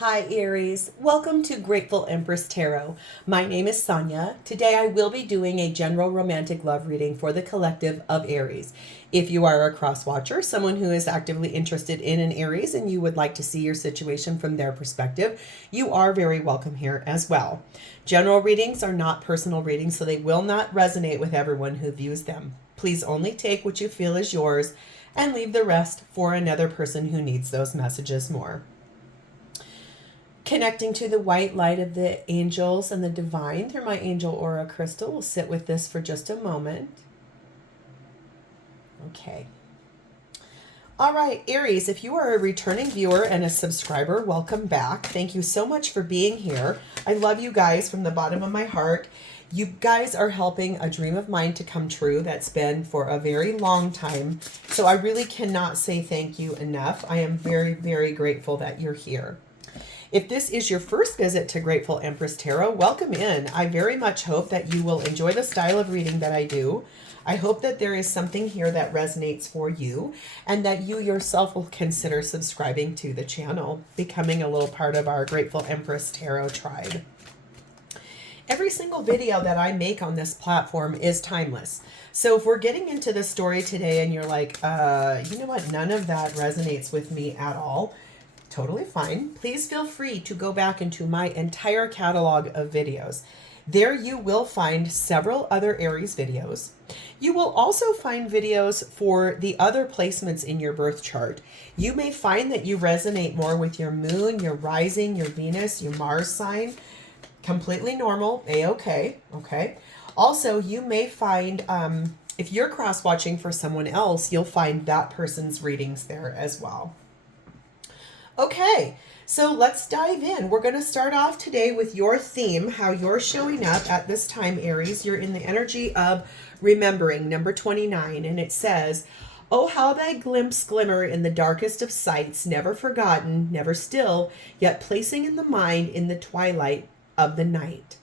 Hi Aries, welcome to Grateful Empress Tarot. My name is Sonia. Today I will be doing a general romantic love reading for the collective of Aries. If you are a cross watcher, someone who is actively interested in an Aries and you would like to see your situation from their perspective, you are very welcome here as well. General readings are not personal readings, so they will not resonate with everyone who views them. Please only take what you feel is yours and leave the rest for another person who needs those messages more. Connecting to the white light of the angels and the divine through my angel aura crystal. We'll sit with this for just a moment. Okay. All right, Aries, if you are a returning viewer and a subscriber, welcome back. Thank you so much for being here. I love you guys from the bottom of my heart. You guys are helping a dream of mine to come true that's been for a very long time. So I really cannot say thank you enough. I am very, very grateful that you're here. If this is your first visit to Grateful Empress Tarot, welcome in. I very much hope that you will enjoy the style of reading that I do. I hope that there is something here that resonates for you and that you yourself will consider subscribing to the channel, becoming a little part of our Grateful Empress Tarot tribe. Every single video that I make on this platform is timeless. So if we're getting into the story today and you're like, you know what, none of that resonates with me at all, totally fine. Please feel free to go back into my entire catalog of videos. There you will find several other Aries videos. You will also find videos for the other placements in your birth chart. You may find that you resonate more with your moon, your rising, your Venus, your Mars sign. Completely normal, a-okay, okay? Also, you may find, if you're cross-watching for someone else, you'll find that person's readings there as well. Okay, so let's dive in. We're going to start off today with your theme, how you're showing up at this time, Aries. You're in the energy of remembering, number 29, and it says, "Oh, how thy glimpse glimmer in the darkest of sights, never forgotten, never still, yet placing in the mind in the twilight of the night."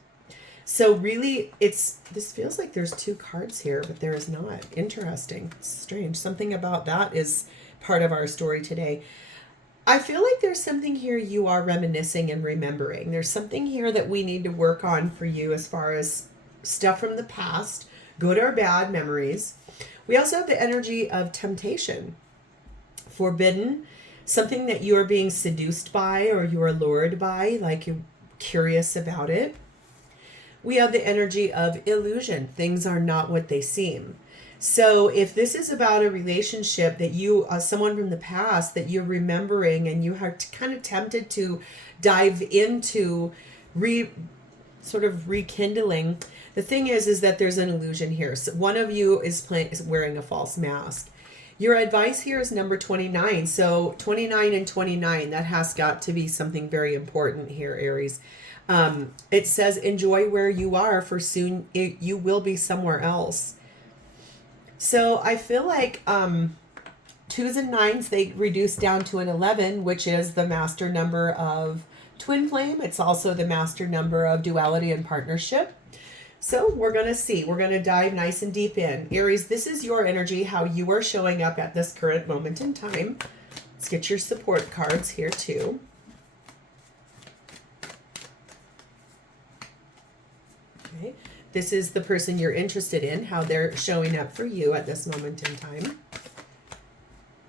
So really, this feels like there's two cards here, but there is not. Interesting. Strange. Something about that is part of our story today. I feel like there's something here you are reminiscing and remembering. There's something here that we need to work on for you as far as stuff from the past, good or bad memories. We also have the energy of temptation, forbidden, something that you are being seduced by or you are lured by, like you're curious about it. We have the energy of illusion. Things are not what they seem. So if this is about a relationship that you, someone from the past that you're remembering and you are kind of tempted to dive into sort of rekindling, the thing is that there's an illusion here. So one of you is wearing a false mask. Your advice here is number 29. So 29 and 29, that has got to be something very important here, Aries. It says, enjoy where you are, for soon you will be somewhere else. So I feel like 2s and 9s, they reduce down to an 11, which is the master number of twin flame. It's also the master number of duality and partnership. So we're going to see. We're going to dive nice and deep in. Aries, this is your energy, how you are showing up at this current moment in time. Let's get your support cards here too. Okay. This is the person you're interested in, how they're showing up for you at this moment in time.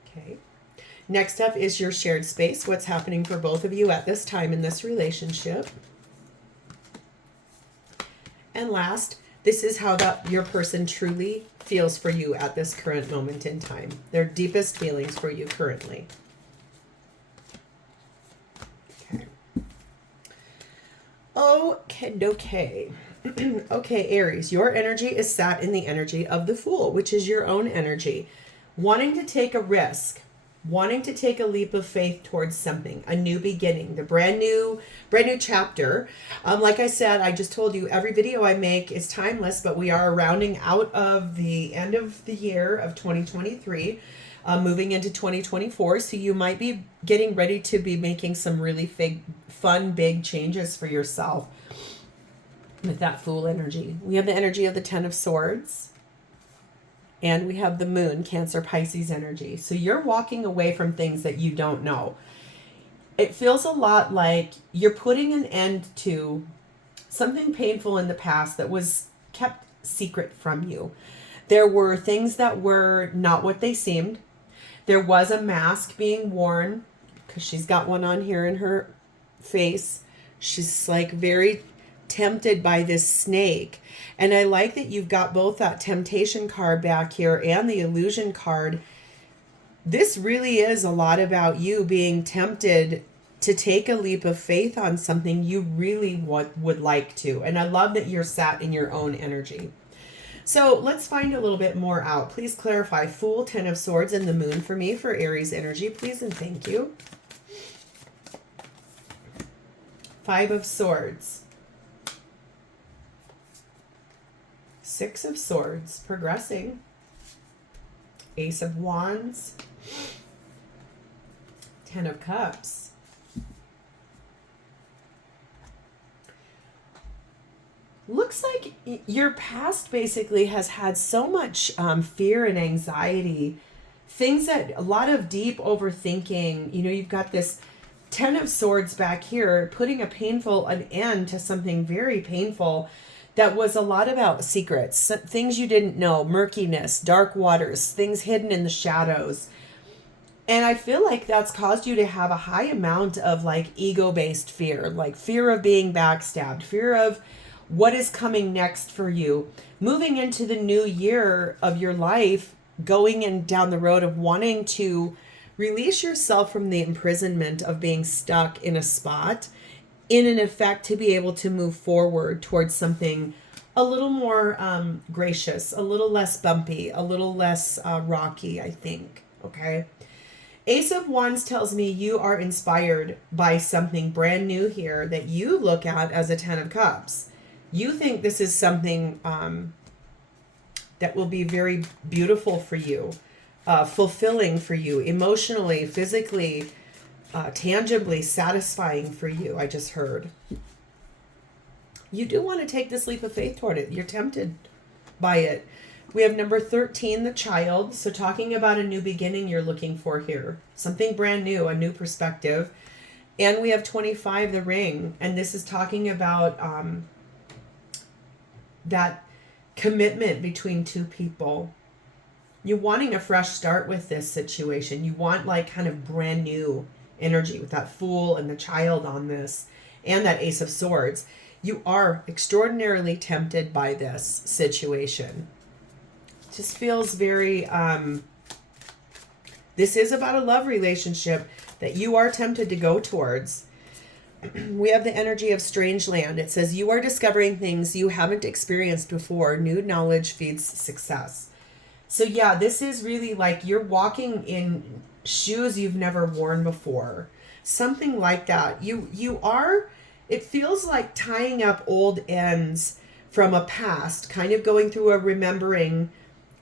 Okay. Next up is your shared space. What's happening for both of you at this time in this relationship. And last, this is how your person truly feels for you at this current moment in time. Their deepest feelings for you currently. Okay. Okay. Okay, Aries, your energy is sat in the energy of the Fool, which is your own energy. Wanting to take a risk, wanting to take a leap of faith towards something, a new beginning, the brand new chapter. Like I said, I just told you every video I make is timeless, but we are rounding out of the end of the year of 2023, moving into 2024. So you might be getting ready to be making some really fun, big changes for yourself. With that Fool energy. We have the energy of the 10 of Swords. And we have the Moon, Cancer, Pisces energy. So you're walking away from things that you don't know. it feels a lot like you're putting an end to something painful in the past that was kept secret from you. There were things that were not what they seemed. There was a mask being worn, because she's got one on here in her face. She's like very tempted by this snake. And I like that you've got both that temptation card back here and the illusion card. This really is a lot about you being tempted to take a leap of faith on something you really would like to. And I love that you're sat in your own energy. So let's find a little bit more out. Please clarify Fool, Ten of Swords, and the Moon for me for Aries energy, please, and thank you. Five of Swords. Six of Swords, progressing. Ace of Wands. Ten of Cups. Looks like your past basically has had so much fear and anxiety. Things that, a lot of deep overthinking. You know, you've got this Ten of Swords back here, putting an end to something very painful that was a lot about secrets, things you didn't know, murkiness, dark waters, things hidden in the shadows. And I feel like that's caused you to have a high amount of like ego-based fear, like fear of being backstabbed, fear of what is coming next for you. Moving into the new year of your life, going and down the road of wanting to release yourself from the imprisonment of being stuck in a spot, in an effect to be able to move forward towards something a little more gracious, a little less bumpy, a little less rocky, I think. Okay. Ace of Wands tells me you are inspired by something brand new here that you look at as a Ten of Cups. You think this is something that will be very beautiful for you, fulfilling for you, emotionally, physically, tangibly satisfying for you, I just heard. You do want to take this leap of faith toward it. You're tempted by it. We have number 13, the child. So talking about a new beginning you're looking for here. Something brand new, a new perspective. And we have 25, the ring. And this is talking about that commitment between two people. You're wanting a fresh start with this situation. You want like kind of brand new energy with that Fool and the child on this and that Ace of Swords. You are extraordinarily tempted by this situation. Just feels very, this is about a love relationship that you are tempted to go towards. We have the energy of strange land. It says you are discovering things you haven't experienced before. New knowledge feeds success. So yeah, this is really like you're walking in shoes you've never worn before. Something like that. You are, it feels like tying up old ends from a past, kind of going through a remembering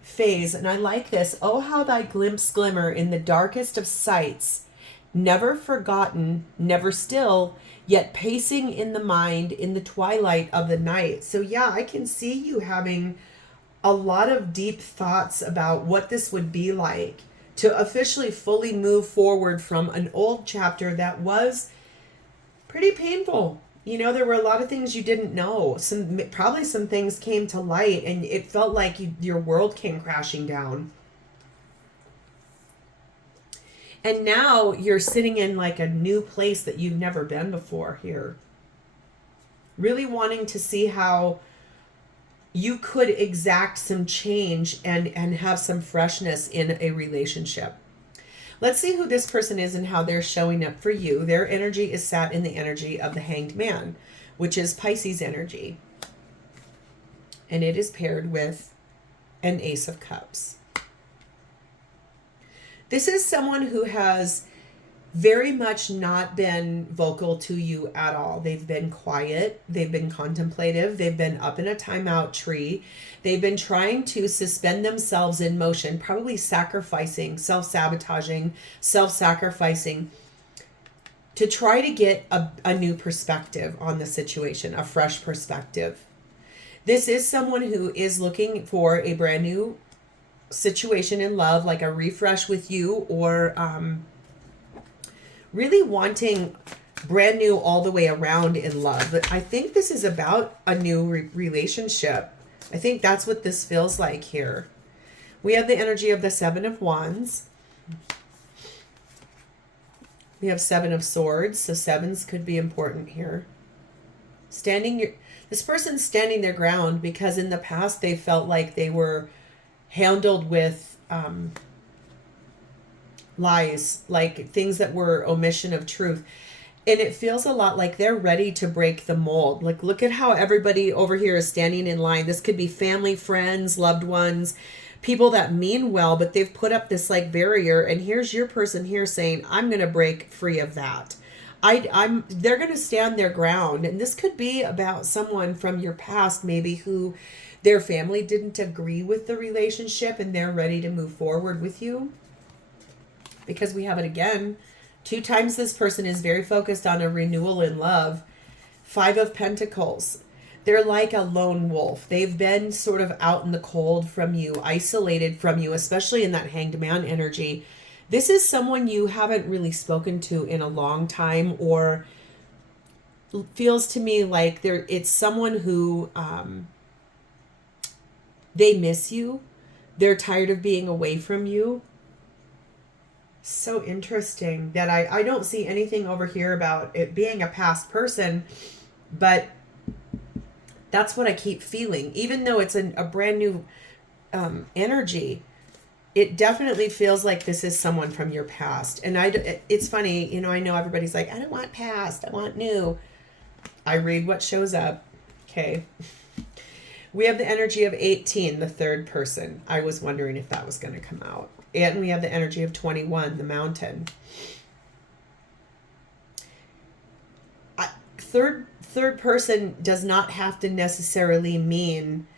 phase. And I like this. Oh, how thy glimpse glimmer in the darkest of sights, never forgotten, never still, yet pacing in the mind in the twilight of the night. So yeah, I can see you having a lot of deep thoughts about what this would be like to officially fully move forward from an old chapter that was pretty painful. You know, there were a lot of things you didn't know. Probably some things came to light and it felt like your world came crashing down. And now you're sitting in like a new place that you've never been before here. Really wanting to see how you could exact some change and have some freshness in a relationship. Let's see who this person is and how they're showing up for you. Their energy is sat in the energy of the Hanged Man, which is Pisces energy. And it is paired with an Ace of Cups. This is someone who has very much not been vocal to you at all. They've been quiet. They've been contemplative. They've been up in a timeout tree. They've been trying to suspend themselves in motion, probably sacrificing, self-sabotaging, self-sacrificing to try to get a new perspective on the situation, a fresh perspective. This is someone who is looking for a brand new situation in love, like a refresh with you, or really wanting brand new all the way around in love. But I think this is about a new relationship. I think that's what this feels like here. We have the energy of the Seven of Wands. We have Seven of Swords, so sevens could be important here. This person's standing their ground because in the past they felt like they were handled with lies, like things that were omission of truth. And it feels a lot like they're ready to break the mold. Like, look at how everybody over here is standing in line. This could be family, friends, loved ones, people that mean well, but they've put up this like barrier. And here's your person here saying, I'm going to break free of that. They're going to stand their ground. And this could be about someone from your past, maybe who their family didn't agree with the relationship and they're ready to move forward with you. Because we have it again. 2 times this person is very focused on a renewal in love. 5 of Pentacles. They're like a lone wolf. They've been sort of out in the cold from you, isolated from you, especially in that Hanged Man energy. This is someone you haven't really spoken to in a long time, or feels to me like it's someone who they miss you. They're tired of being away from you. So interesting that I don't see anything over here about it being a past person, but that's what I keep feeling. Even though it's a brand new energy, it definitely feels like this is someone from your past. And it's funny, you know, I know everybody's like, I don't want past, I want new. I read what shows up. Okay. We have the energy of 18, the third person. I was wondering if that was going to come out. And we have the energy of 21, the mountain. Third person does not have to necessarily mean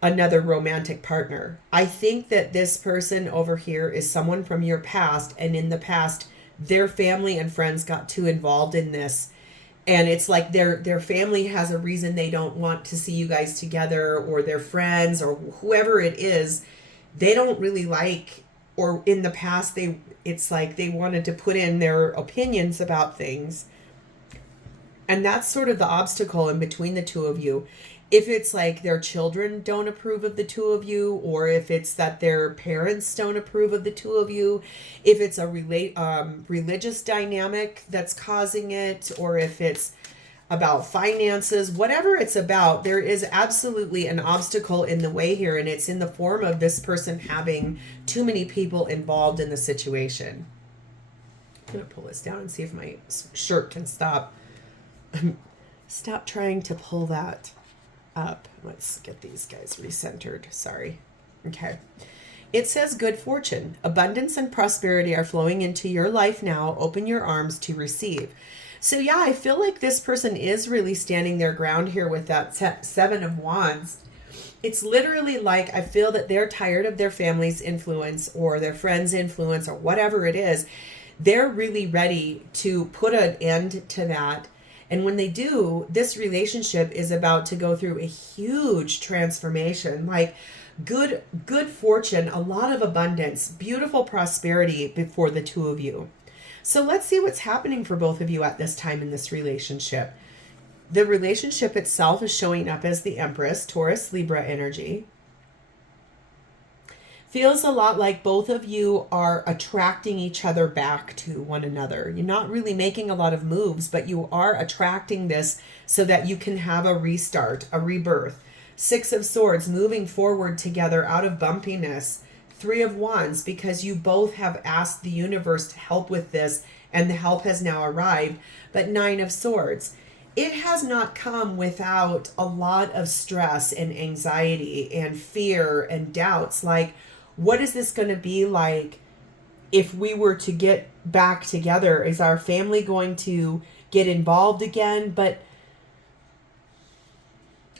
another romantic partner. I think that this person over here is someone from your past, and in the past, their family and friends got too involved in this. And it's like their family has a reason they don't want to see you guys together, or their friends, or whoever it is, they don't really like, or in the past, it's like they wanted to put in their opinions about things. And that's sort of the obstacle in between the two of you. If it's like their children don't approve of the two of you, or if it's that their parents don't approve of the two of you, if it's a religious dynamic that's causing it, or if it's about finances, whatever it's about, there is absolutely an obstacle in the way here, and it's in the form of this person having too many people involved in the situation. I'm going to pull this down and see if my shirt can stop. Stop trying to pull that up. Let's get these guys recentered. Sorry. Okay. It says good fortune. Abundance and prosperity are flowing into your life now. Open your arms to receive. So yeah, I feel like this person is really standing their ground here with that 7 of Wands. It's literally like, I feel that they're tired of their family's influence or their friends' influence or whatever it is. They're really ready to put an end to that. And when they do, this relationship is about to go through a huge transformation, like good fortune, a lot of abundance, beautiful prosperity before the two of you. So let's see what's happening for both of you at this time in this relationship. The relationship itself is showing up as the Empress, Taurus, Libra energy. Feels a lot like both of you are attracting each other back to one another. You're not really making a lot of moves, but you are attracting this so that you can have a restart, a rebirth. 6 of Swords, moving forward together out of bumpiness. 3 of Wands, because you both have asked the universe to help with this, and the help has now arrived. But 9 of Swords, it has not come without a lot of stress and anxiety and fear and doubts. Like, what is this going to be like if we were to get back together? Is our family going to get involved again? But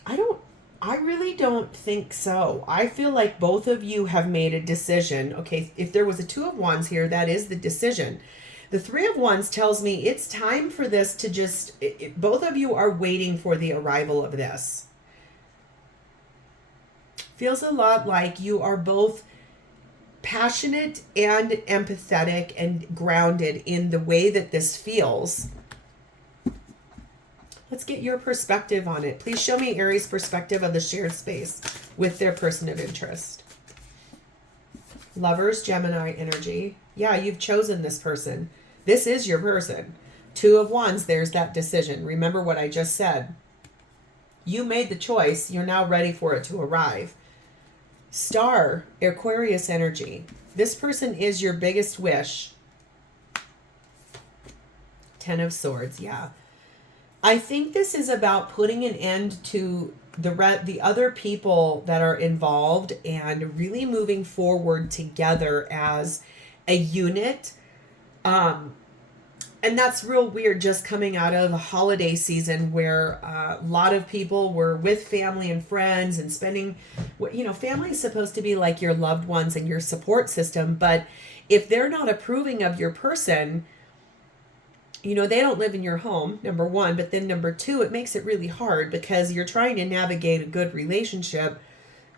I really don't think so. I feel like both of you have made a decision. Okay, if there was a 2 of Wands here, that is the decision. The 3 of Wands tells me it's time for this to just, both of you are waiting for the arrival of this. Feels a lot like you are both passionate and empathetic and grounded in the way that this feels. Let's get your perspective on it. Please show me Aries' perspective of the shared space with their person of interest. Lovers, Gemini energy. Yeah, you've chosen this person. This is your person. Two of Wands, there's that decision. Remember what I just said. You made the choice. You're now ready for it to arrive. Star, Aquarius energy. This person is your biggest wish. Ten of Swords, yeah. I think this is about putting an end to the other people that are involved and really moving forward together as a unit. And that's real weird, just coming out of a holiday season where a lot of people were with family and friends and spending, family is supposed to be like your loved ones and your support system. But if they're not approving of your person, they don't live in your home, number one. But then number two, it makes it really hard because you're trying to navigate a good relationship.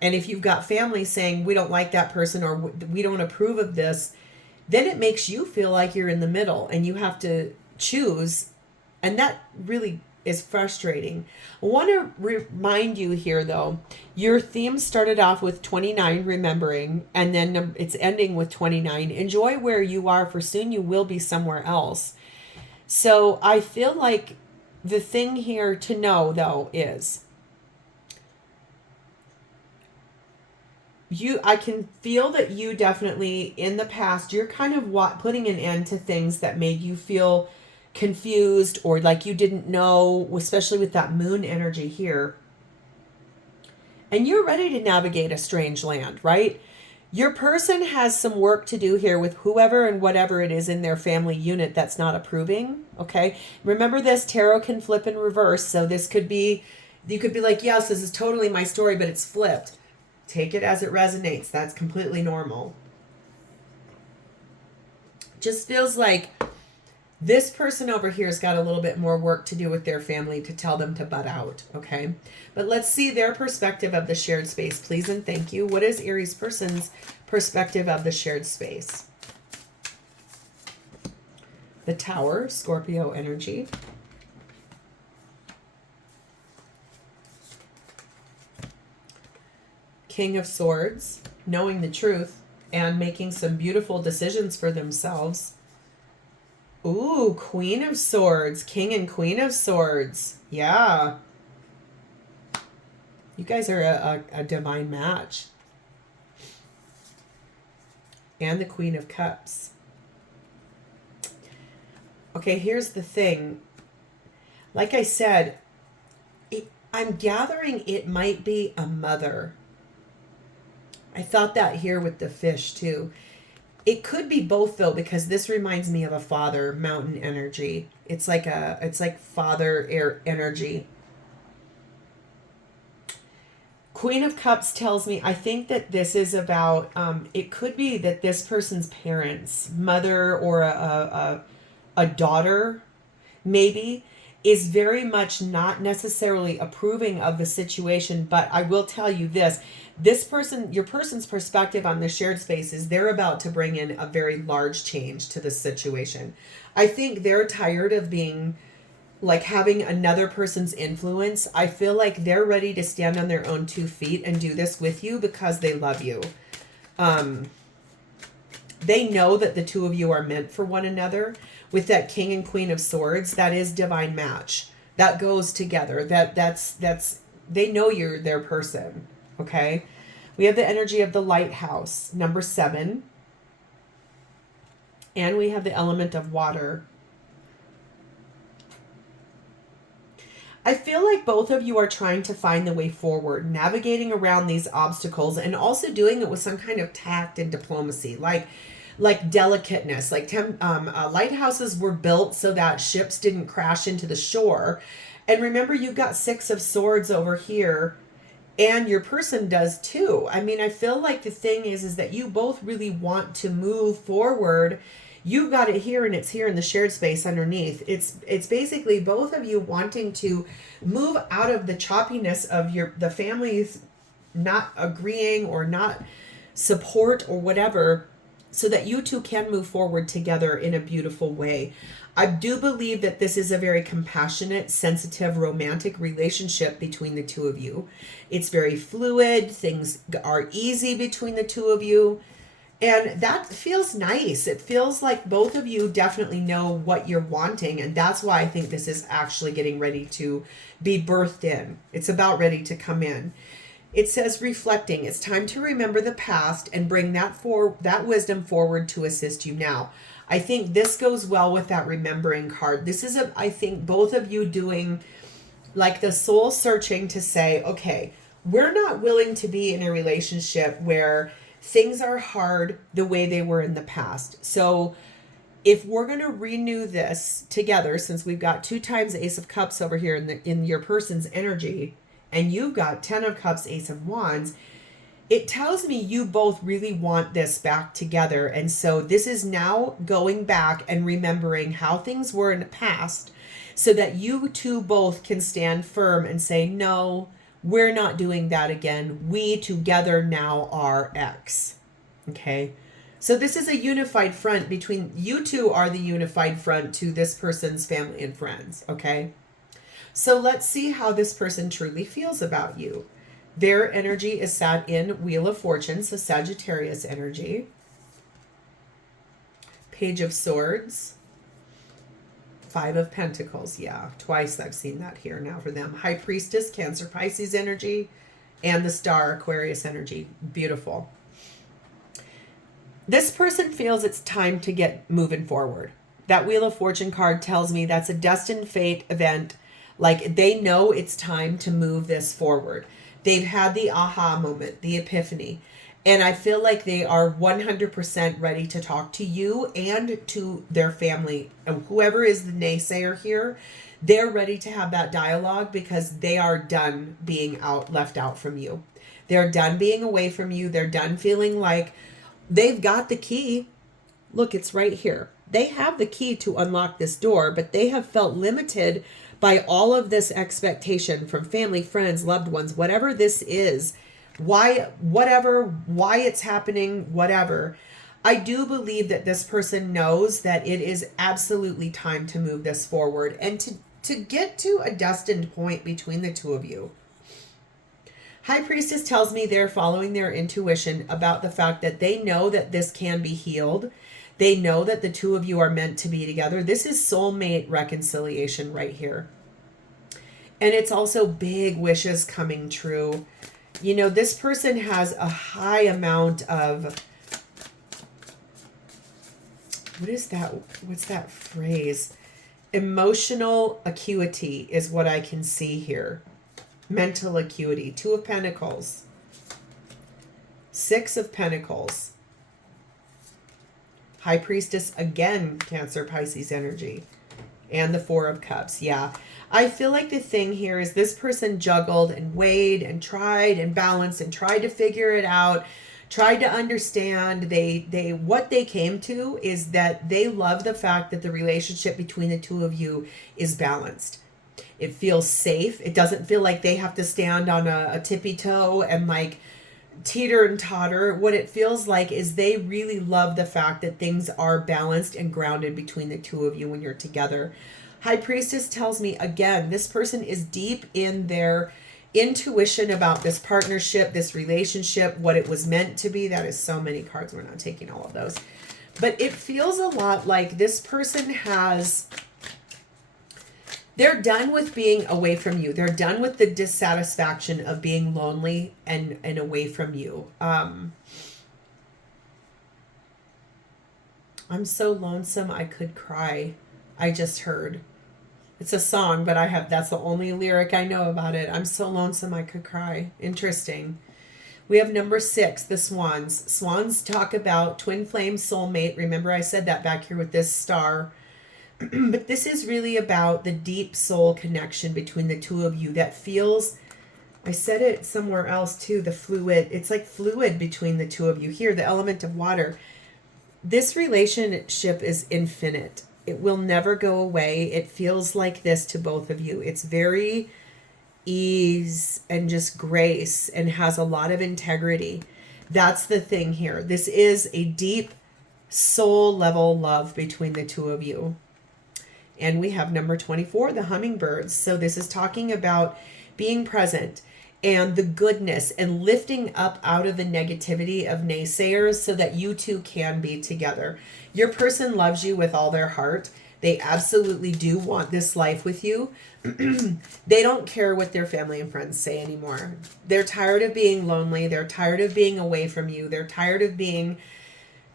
And if you've got family saying, we don't like that person or we don't approve of this, then it makes you feel like you're in the middle and you have to choose. And that really is frustrating. I want to remind you here, though, your theme started off with 29, remembering, and then it's ending with 29. Enjoy where you are, for soon you will be somewhere else. So I feel like the thing here to know, though, is I can feel that you definitely, in the past, you're kind of putting an end to things that made you feel confused or like you didn't know, especially with that moon energy here. And you're ready to navigate a strange land, right? Your person has some work to do here with whoever and whatever it is in their family unit that's not approving, okay? Remember this, tarot can flip in reverse, so this could be, you could be like, yes, this is totally my story, but it's flipped. Take it as it resonates. That's completely normal. Just feels like this person over here has got a little bit more work to do with their family to tell them to butt out, okay? But let's see their perspective of the shared space, please and thank you. What is Aries person's perspective of the shared space? The Tower, Scorpio energy. King of Swords, knowing the truth and making some beautiful decisions for themselves. Ooh, Queen of Swords, King and Queen of Swords. Yeah. You guys are a divine match. And the Queen of Cups. Okay, here's the thing. Like I said, I'm gathering it might be a mother. I thought that here with the fish too. It could be both though, because this reminds me of a father, mountain energy. It's like father air energy. Queen of Cups tells me, I think that this is about, it could be that this person's parents, mother or a daughter, maybe, is very much not necessarily approving of the situation. But I will tell you this person, your person's perspective on the shared space is they're about to bring in a very large change to the situation. I think they're tired of being like having another person's influence. I feel like they're ready to stand on their own 2 feet and do this with you because they love you. They know that the two of you are meant for one another. With that King and Queen of Swords, that is divine match. That goes together. That's they know you're their person. Okay? We have the energy of the Lighthouse, number 7. And we have the element of water. I feel like both of you are trying to find the way forward, navigating around these obstacles and also doing it with some kind of tact and diplomacy, like delicateness. Lighthouses were built so that ships didn't crash into the shore. And remember, you've got 6 of Swords over here, and your person does too. I mean, I feel like the thing is that you both really want to move forward. You've got it here and it's here in the shared space underneath. It's basically both of you wanting to move out of the choppiness of the families not agreeing or not support or whatever, so that you two can move forward together in a beautiful way. I do believe that this is a very compassionate, sensitive, romantic relationship between the two of you. It's very fluid. Things are easy between the two of you. And that feels nice. It feels like both of you definitely know what you're wanting. And that's why I think this is actually getting ready to be birthed in. It's about ready to come in. It says reflecting. It's time to remember the past and bring that wisdom forward to assist you now. I think this goes well with that remembering card. This is, I think, both of you doing like the soul searching to say, okay, we're not willing to be in a relationship where things are hard the way they were in the past. So if we're going to renew this together, since we've got 2 times Ace of Cups over here in your person's energy, and you've got 10 of Cups, Ace of Wands, it tells me you both really want this back together. And so this is now going back and remembering how things were in the past so that you two both can stand firm and say, no, we're not doing that again. We together now are X. Okay. So this is a unified front between you two, are the unified front to this person's family and friends. Okay. So let's see how this person truly feels about you. Their energy is sat in Wheel of Fortune, so Sagittarius energy. Page of Swords. 5 of Pentacles, yeah. Twice I've seen that here now for them. High Priestess, Cancer, Pisces energy. And the Star, Aquarius energy. Beautiful. This person feels it's time to get moving forward. That Wheel of Fortune card tells me that's a destined fate event. Like they know it's time to move this forward. They've had the aha moment, the epiphany. And I feel like they are 100% ready to talk to you and to their family. And whoever is the naysayer here, they're ready to have that dialogue because they are done being left out from you. They're done being away from you. They're done feeling like they've got the key. Look, it's right here. They have the key to unlock this door, but they have felt limited by all of this expectation from family, friends, loved ones, whatever this is, why it's happening, whatever. I do believe that this person knows that it is absolutely time to move this forward and to get to a destined point between the two of you. High Priestess tells me they're following their intuition about the fact that they know that this can be healed. They know that the two of you are meant to be together. This is soulmate reconciliation right here. And it's also big wishes coming true. You know, this person has a high amount of, what is that? What's that phrase? Emotional acuity is what I can see here. Mental acuity. 2 of Pentacles. 6 of Pentacles. High Priestess, again, Cancer, Pisces energy. And the 4 of Cups. Yeah. I feel like the thing here is this person juggled and weighed and tried and balanced and tried to figure it out, tried to understand. What they came to is that they love the fact that the relationship between the two of you is balanced. It feels safe. It doesn't feel like they have to stand on a tippy toe and like teeter and totter. What it feels like is they really love the fact that things are balanced and grounded between the two of you when you're together. High Priestess tells me, again, this person is deep in their intuition about this partnership, this relationship, what it was meant to be. That is so many cards. We're not taking all of those. But it feels a lot like this person they're done with being away from you. They're done with the dissatisfaction of being lonely and away from you. I'm so lonesome I could cry. I just heard. It's a song, but that's the only lyric I know about it. I'm so lonesome I could cry. Interesting. We have number 6, the Swans. Swans talk about twin flame soulmate. Remember I said that back here with this star. But this is really about the deep soul connection between the two of you that feels, I said it somewhere else too, the fluid. It's like fluid between the two of you. Here, the element of water. This relationship is infinite. It will never go away. It feels like this to both of you. It's very ease and just grace and has a lot of integrity. That's the thing here. This is a deep soul level love between the two of you. And we have number 24, the hummingbirds. So this is talking about being present and the goodness and lifting up out of the negativity of naysayers so that you two can be together. Your person loves you with all their heart. They absolutely do want this life with you. They don't care what their family and friends say anymore. They're tired of being lonely. They're tired of being away from you. They're tired of being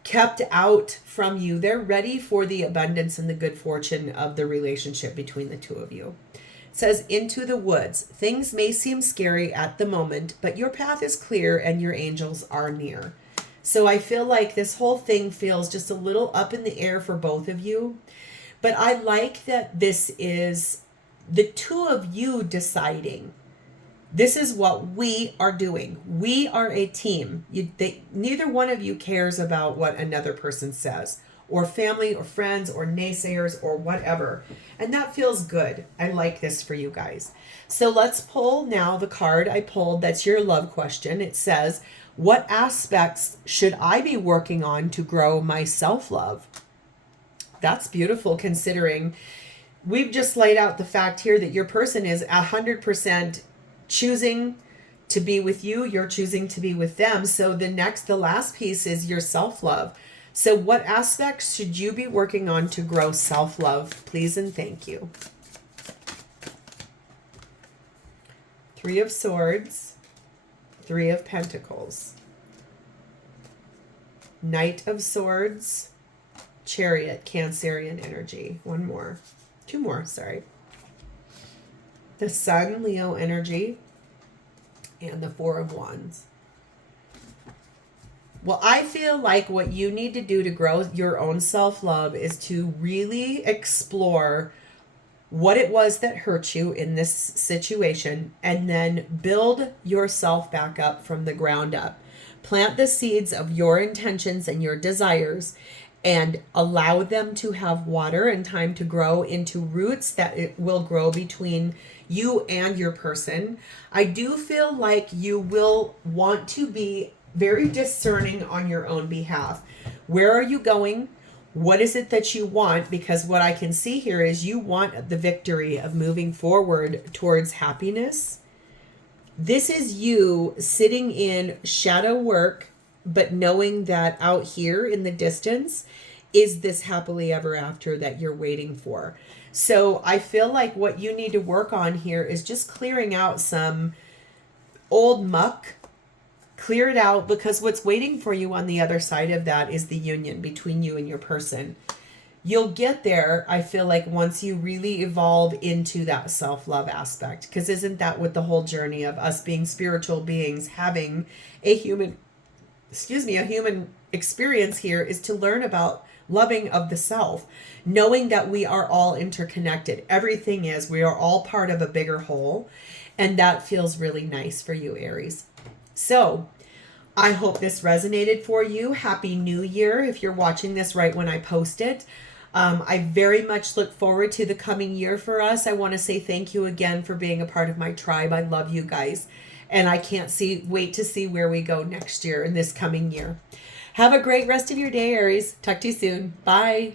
kept out from you. They're ready for the abundance and the good fortune of the relationship between the two of you. It says, into the woods. Things may seem scary at the moment, but your path is clear and your angels are near. So I feel like this whole thing feels just a little up in the air for both of you. But I like that this is the two of you deciding. This is what we are doing. We are a team. Neither one of you cares about what another person says, or family, or friends, or naysayers, or whatever. And that feels good. I like this for you guys. So let's pull now the card I pulled. That's your love question. It says, what aspects should I be working on to grow my self-love? That's beautiful, considering we've just laid out the fact here that your person is 100% choosing to be with you. You're choosing to be with them. So the last piece is your self-love. So what aspects should you be working on to grow self-love? Please and thank you. 3 of Swords, 3 of Pentacles, Knight of Swords, Chariot, Cancerian energy. 2 more, sorry. The Sun, Leo energy, and the 4 of Wands. Well, I feel like what you need to do to grow your own self-love is to really explore what it was that hurt you in this situation, and then build yourself back up from the ground up. Plant the seeds of your intentions and your desires, and allow them to have water and time to grow into roots that it will grow between you and your person. I do feel like you will want to be very discerning on your own behalf. Where are you going? What is it that you want? Because what I can see here is you want the victory of moving forward towards happiness. This is you sitting in shadow work, but knowing that out here in the distance is this happily ever after that you're waiting for. So I feel like what you need to work on here is just clearing out some old muck. Clear it out, because what's waiting for you on the other side of that is the union between you and your person. You'll get there, I feel like, once you really evolve into that self-love aspect. Because isn't that what the whole journey of us being spiritual beings, having a human experience here, is to learn about loving of the self, knowing that we are all interconnected. Everything is. We are all part of a bigger whole. And that feels really nice for you, Aries. So I hope this resonated for you. Happy New Year if you're watching this right when I post it. I very much look forward to the coming year for us. I want to say thank you again for being a part of my tribe. I love you guys. And I can't wait to see where we go next year in this coming year. Have a great rest of your day, Aries. Talk to you soon. Bye.